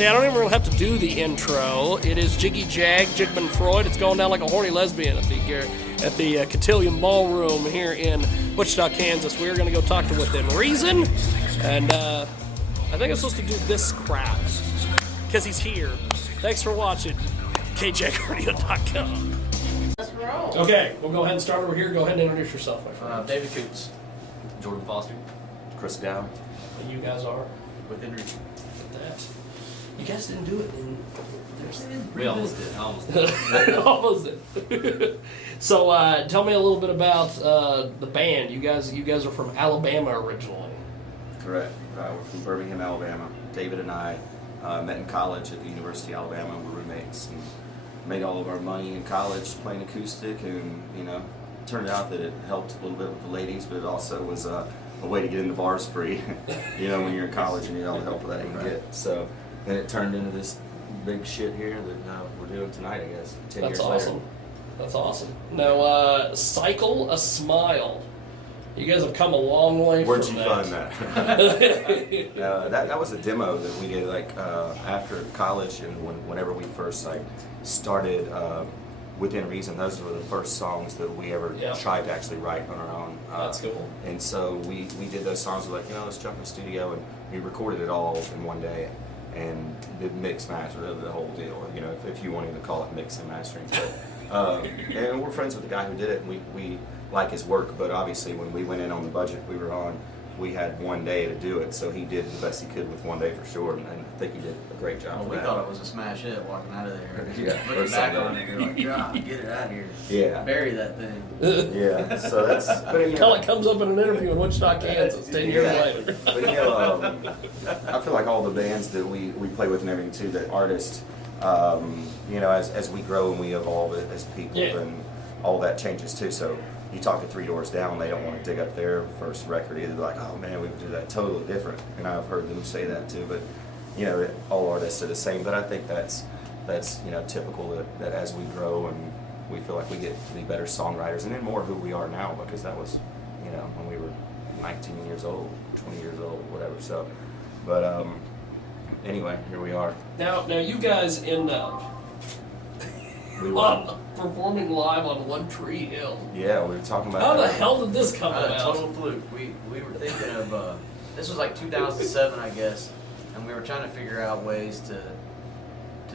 See, I don't even really have to do the intro. It is Jiggy Jigman Freud. It's going down like a horny lesbian at the Cotillion Ballroom here in Wichita, Kansas. We're going to go talk to Within Reason, and I think I'm supposed to do this crap because he's here. Thanks for watching. KJRadio.com. Okay, we'll go ahead and start over here. Go ahead and introduce yourself, my friend. David Coots. Jordan Foster. Chris Down. And you guys are? Within Reason. With that. You guys didn't do it in... We almost did. Almost did. Almost did. So, tell me a little bit about the band. You guys are from Alabama originally. Correct. We're from Birmingham, Alabama. David and I met in college at the University of Alabama. We're roommates and made all of our money in college playing acoustic, and turned out that it helped a little bit with the ladies, but it also was a way to get into bars free. When you're in college and you need all the help that you can get. So then it turned into this big shit here that we're doing tonight, I guess. 10 years awesome. later. That's awesome. Now, Cycle a Smile. You guys have come a long way Where'd from you that. find that? That was a demo that we did after college, and whenever we first started Within Reason. Those were the first songs that we ever tried to actually write on our own. That's cool. And so we did those songs. We're like, let's jump in the studio, and we recorded it all in one day and did mix master, the whole deal. If you wanted to call it mix and mastering. But, and we're friends with the guy who did it, and we like his work, but obviously when we went in on the budget we were on, we had one day to do it, so he did the best he could with one day for sure, and I think he did a great job. Well, we thought it was a smash hit walking out of there. Looking back on it, you're like, God, get it out of here. Yeah. Bury that thing. Yeah, so that's... Until it comes up in an interview in Wichita, Kansas, 10 years later. But I feel like all the bands that we play with and everything too, that artists, as we grow and we evolve as people, then all that changes too. So you talk to Three Doors Down, they don't want to dig up their first record either. They're like, oh man, we would do that totally different. And I've heard them say that too. But all artists are the same. But I think that's typical that as we grow and we feel like we get to be better songwriters, and then more who we are now, because that was when we were 19 years old, 20 years old, whatever. So, but anyway, here we are. Now you guys end up performing live on One Tree Hill. Yeah, we were talking about How the hell did this come about? Total fluke. We were thinking of, this was like 2007, I guess, and we were trying to figure out ways to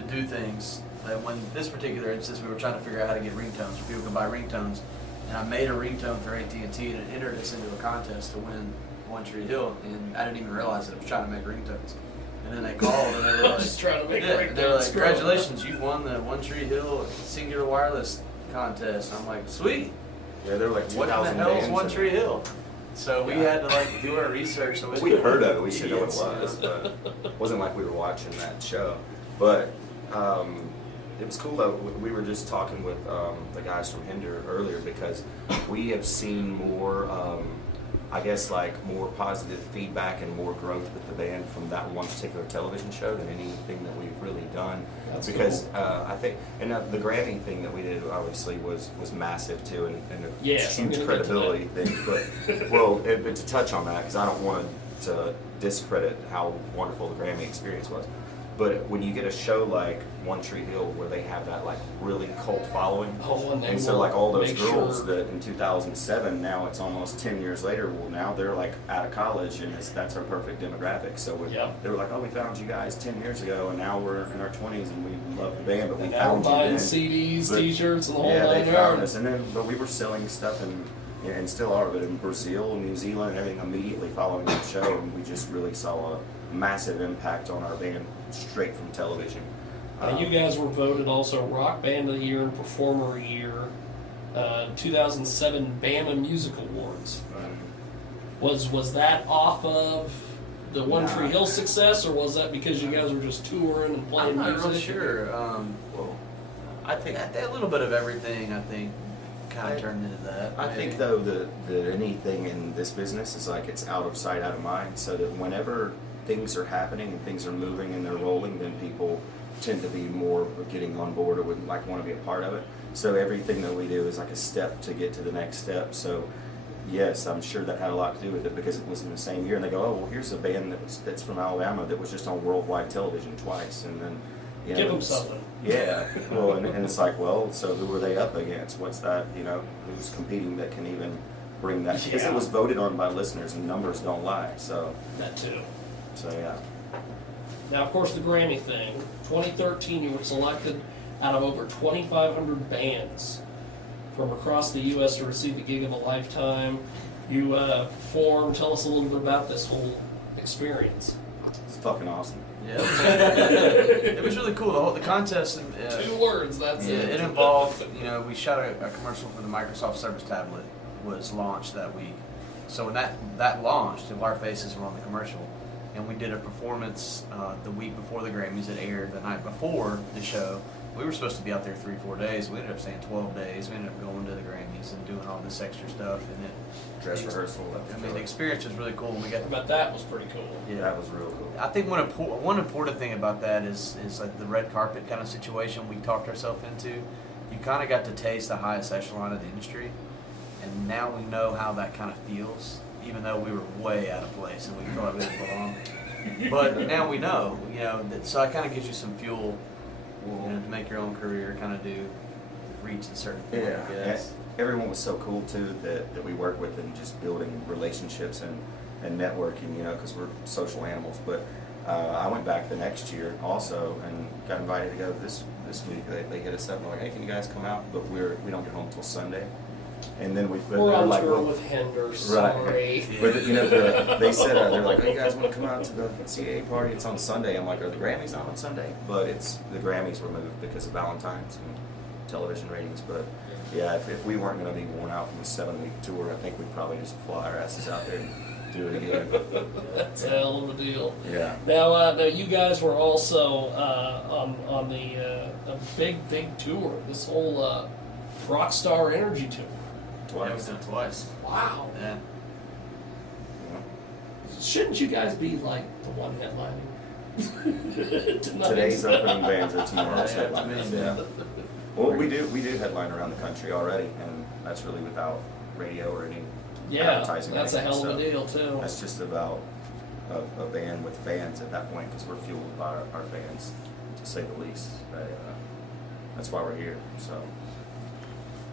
do things. And when this particular instance, we were trying to figure out how to get ringtones, so people could buy ringtones. And I made a ringtone for AT&T, and it entered us into a contest to win One Tree Hill, and I didn't even realize that I was trying to make ringtones. And then they called, and they were like, just trying to make ringtones. They were like, congratulations, you've won the One Tree Hill Singular Wireless contest. I'm like, sweet. Yeah, there were like 2,000 what the hell is bands One Tree Hill? So we had to do our research. So we heard of it. We should know what it was, but it wasn't like we were watching that show. But it was cool though. We were just talking with the guys from Hinder earlier, because we have seen more, more positive feedback and more growth with the band from that one particular television show than anything that we've really done. That's because cool. I think, and the Grammy thing that we did obviously was massive too, and a Yes, huge credibility thing. But to touch on that, because I don't want to discredit how wonderful the Grammy experience was. But when you get a show like One Tree Hill, where they have that really cult following, and so all those girls that in 2007, now it's almost 10 years later. Well, now they're out of college, and that's our perfect demographic. So they were like, "Oh, we found you guys 10 years ago, and now we're in our 20s, and we love the band, but we found you buying then." CDs, T-shirts, and the whole yeah, nine they yards. found us, and then but we were selling stuff and still are, but in Brazil, New Zealand, and everything immediately following the show, and we just really saw a massive impact on our band straight from television. You guys were voted also Rock Band of the Year and Performer of the Year, 2007 Bama Music Awards. Was that off of the One Tree Hill success, or was that because you guys were just touring and playing music? I'm not really sure. I think a little bit of everything, I think, kind of turned into that. I think though that anything in this business is it's out of sight, out of mind, so that whenever things are happening and things are moving and they're rolling, then people tend to be more getting on board or would want to be a part of it. So everything that we do is a step to get to the next step. So Yes, I'm sure that had a lot to do with it because it was in the same year, and they go, "Oh, well, here's a band that's from Alabama that was just on worldwide television twice," and then Give them something. Yeah, well, and it's like, well, so who were they up against? What's that? Who's competing that can even bring that? Because it was voted on by listeners, and numbers don't lie. So that too. So yeah. Now, of course, the Grammy thing. 2013, you were selected out of over 2,500 bands from across the U.S. to receive the Gig of a Lifetime. You performed. Tell us a little bit about this whole experience. It's fucking awesome. Yeah, it was really cool. The contest. 2 words. That's it. It involved. We shot a commercial for the Microsoft Surface tablet was launched that week. So when that launched, and our faces were on the commercial. And we did a performance the week before the Grammys. It aired the night before the show. We were supposed to be out there 3-4 days. We ended up staying 12 days. We ended up going to the Grammys and doing all this extra stuff. And Dress rehearsal. the experience was really cool. But that was pretty cool. Yeah, that was real cool. I think one important thing about that is like the red carpet kind of situation we talked ourselves into. You kind of got to taste the highest echelon of the industry, and now we know how that kind of feels. Even though we were way out of place and we thought we didn't belong, but now we know, so it kind of gives you some fuel, to make your own career kind of reach a certain point. Yeah, I guess. everyone was so cool too that we work with and just building relationships and networking, because we're social animals. But I went back the next year also and got invited to go this week. They hit us up and were like, "Hey, can you guys come out?" But we don't get home until Sunday. And then we're on tour with Hinder, sorry. Right. But they said they're like, "Oh, you guys want to come out to the CAA party? It's on Sunday." I'm like, "Are the Grammys on Sunday?" But the Grammys were moved because of Valentine's and television ratings. But yeah, if we weren't going to be worn out from a 7-week tour, I think we'd probably just fly our asses out there and do it again. That's a hell of a deal. Yeah. Now you guys were also on the a big tour. This whole Rockstar Energy tour. Yeah, we've done it twice. Wow. Yeah. Shouldn't you guys be like the one headlining? Today's opening bands are tomorrow's Yeah, headliners. Yeah. Well, we do headline around the country already, and that's really without radio or any advertising. That's a hell of a deal too. That's just about a band with fans at that point, because we're fueled by our fans, to say the least. That's why we're here. So.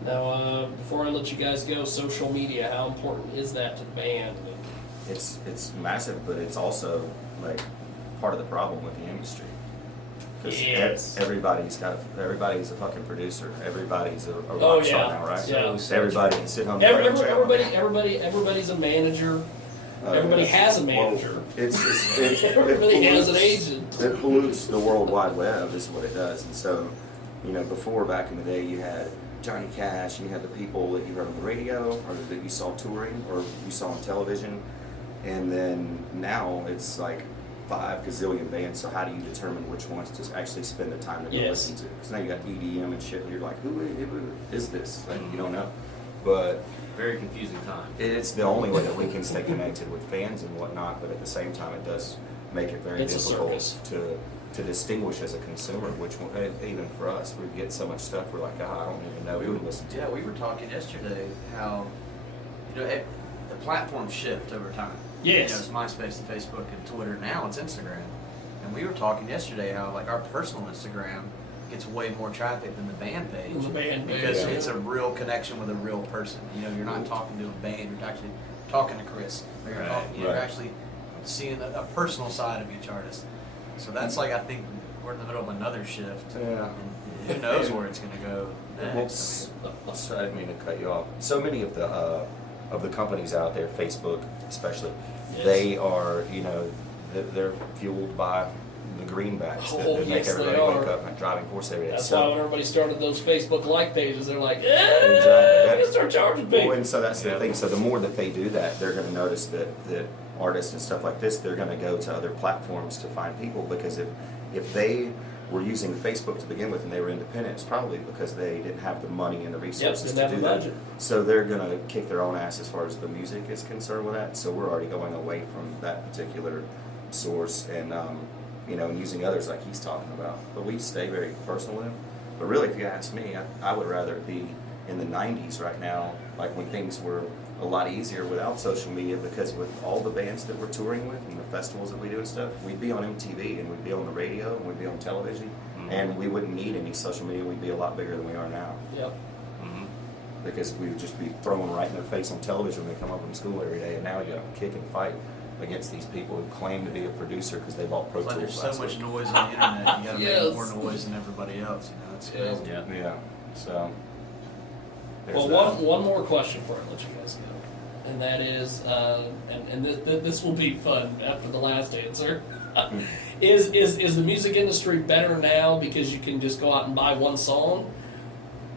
Now, before I let you guys go, social media, how important is that to the band? It's massive, but it's also like part of the problem with the industry. Because everybody's a fucking producer. Everybody's a rock star now, right? Yeah. Everybody can sit on everybody's a manager. Everybody has a manager. Everybody has an agent. It pollutes the World Wide Web, is what it does. And so, before, back in the day, you had Johnny Cash, you had the people that you heard on the radio or that you saw touring or you saw on television, and then now it's like 5 gazillion bands. So how do you determine which ones to actually spend the time to go listen to? Because now you got EDM and shit, and you're like, who is this? Like, you don't know. But very confusing time. It's the only way that we can stay connected with fans and whatnot, but at the same time it does make it very difficult to distinguish as a consumer, which even for us, we get so much stuff, we're like, I don't even know who to listen to. Yeah, we were talking yesterday how, the platforms shift over time. Yes. It's MySpace and Facebook and Twitter, now it's Instagram. And we were talking yesterday how like our personal Instagram gets way more traffic than the band page. Because it's a real connection with a real person. You're not talking to a band, you're actually talking to Chris. Or you're actually seeing a personal side of each artist. So that's like, I think we're in the middle of another shift. Yeah. And who knows where it's going to go next. I didn't mean to cut you off. So many of the companies out there, Facebook especially, they are, they're fueled by the greenbacks that make everybody wake up and driving force every day. That's why when everybody started those Facebook like pages, they're like, exactly. We're going to start charging people. Well, and so that's the thing. So the more that they do that, they're going to notice that artists and stuff like this, they're going to go to other platforms to find people, because if they were using Facebook to begin with and they were independent, it's probably because they didn't have the money and the resources to do that. So they're going to kick their own ass as far as the music is concerned with that. So we're already going away from that particular source and and using others like he's talking about. But we stay very personal with him. But really, if you ask me, I would rather it be in the 90s right now, like when things were a lot easier without social media, because with all the bands that we're touring with and the festivals that we do and stuff, we'd be on MTV and we'd be on the radio and we'd be on television, and we wouldn't need any social media. We'd be a lot bigger than we are now. Yep. Because we would just be thrown right in their face on television when they come up from school every day, and now we got to kick and fight against these people who claim to be a producer because they bought Pro Like Tools. there's so much noise on the internet. You got to Yes. make more noise than everybody else. You know, it's crazy. Yeah. So. there's Well, that. one more question before I let you guys go, and that is, and this will be fun after the last answer. Is the music industry better now because you can just go out and buy one song,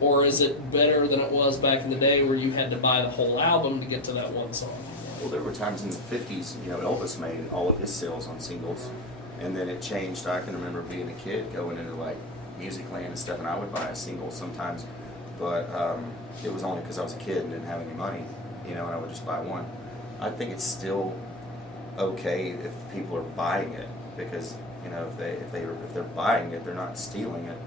or is it better than it was back in the day where you had to buy the whole album to get to that one song? Well, there were times in the 50s, Elvis made all of his sales on singles, and then it changed. I can remember being a kid going into like Music Land and stuff, and I would buy a single sometimes, but it was only because I was a kid and didn't have any money, and I would just buy one. I think it's still okay if people are buying it, because if they're buying it, they're not stealing it,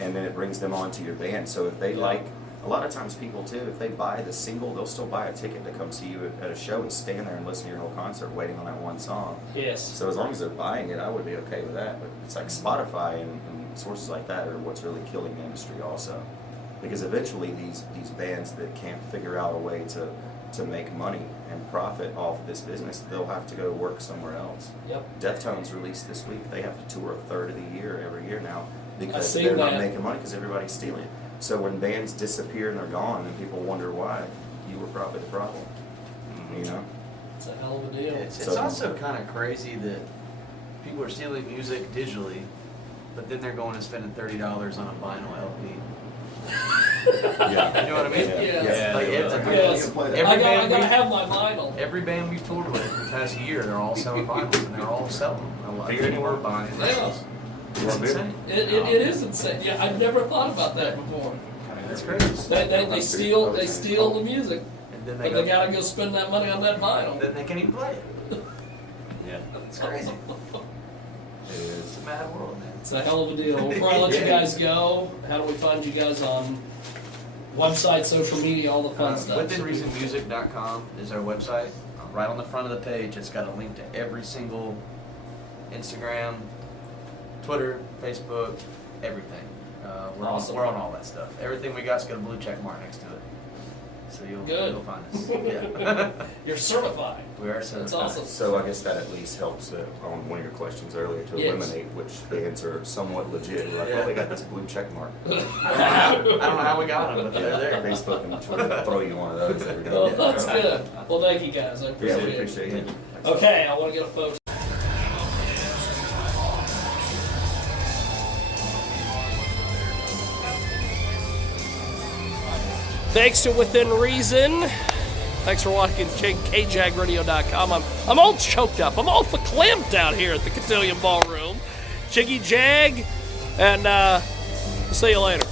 and then it brings them onto your band. So if they like. A lot of times people too, if they buy the single, they'll still buy a ticket to come see you at a show and stand there and listen to your whole concert waiting on that one song. Yes. So as long as they're buying it, I would be okay with that. But it's like Spotify and sources like that are what's really killing the industry also. Because eventually these bands that can't figure out a way to make money and profit off of this business, they'll have to go work somewhere else. Yep. Deftones released this week. They have to tour a third of the year every year now because seen they're not that. making money because everybody's stealing it. So when bands disappear and they're gone, and people wonder why, you were probably the problem. It's a hell of a deal. It's So- also kind of crazy that people are stealing music digitally, but then they're going and spending $30 on a vinyl LP. Yeah. You know what I mean? Yes. Like, Yes. every I band gotta we- have my vinyl. Every band we've toured with for the past year, they're all selling vinyls, and they're all selling. A lot of people are buying. Yeah. It's insane. It is insane. Yeah, I've never thought about that before. That's crazy. They steal the music, And then but they gotta go spend that money on that vinyl. Then they can't even play it. Yeah. It's crazy. It is. It's a mad world, man. It's a hell of a deal. Before I let you guys go, how do we find you guys on website, social media, all the fun stuff? WithinReasonMusic.com is our website. Right on the front of the page, it's got a link to every single Instagram, Twitter, Facebook, everything. Awesome. We're on all that stuff. Everything we got's got a blue check mark next to it. So you'll find us. Yeah. You're certified. We are certified. That's awesome. So I guess that at least helps on one of your questions earlier to Yes. eliminate which bands are somewhat legit. Like, Yeah. they got this blue check mark. I don't know how we got them, but they're there. Facebook and Twitter will throw you one of those every day. Well, that's good. Well, thank you guys. I Yeah, appreciate we it. appreciate it. Okay, I want to get a folks. Thanks to Within Reason. Thanks for watching KJagRadio.com. I'm all choked up. I'm all verklempt out here at the Cotillion Ballroom. Jiggy Jag, and see you later.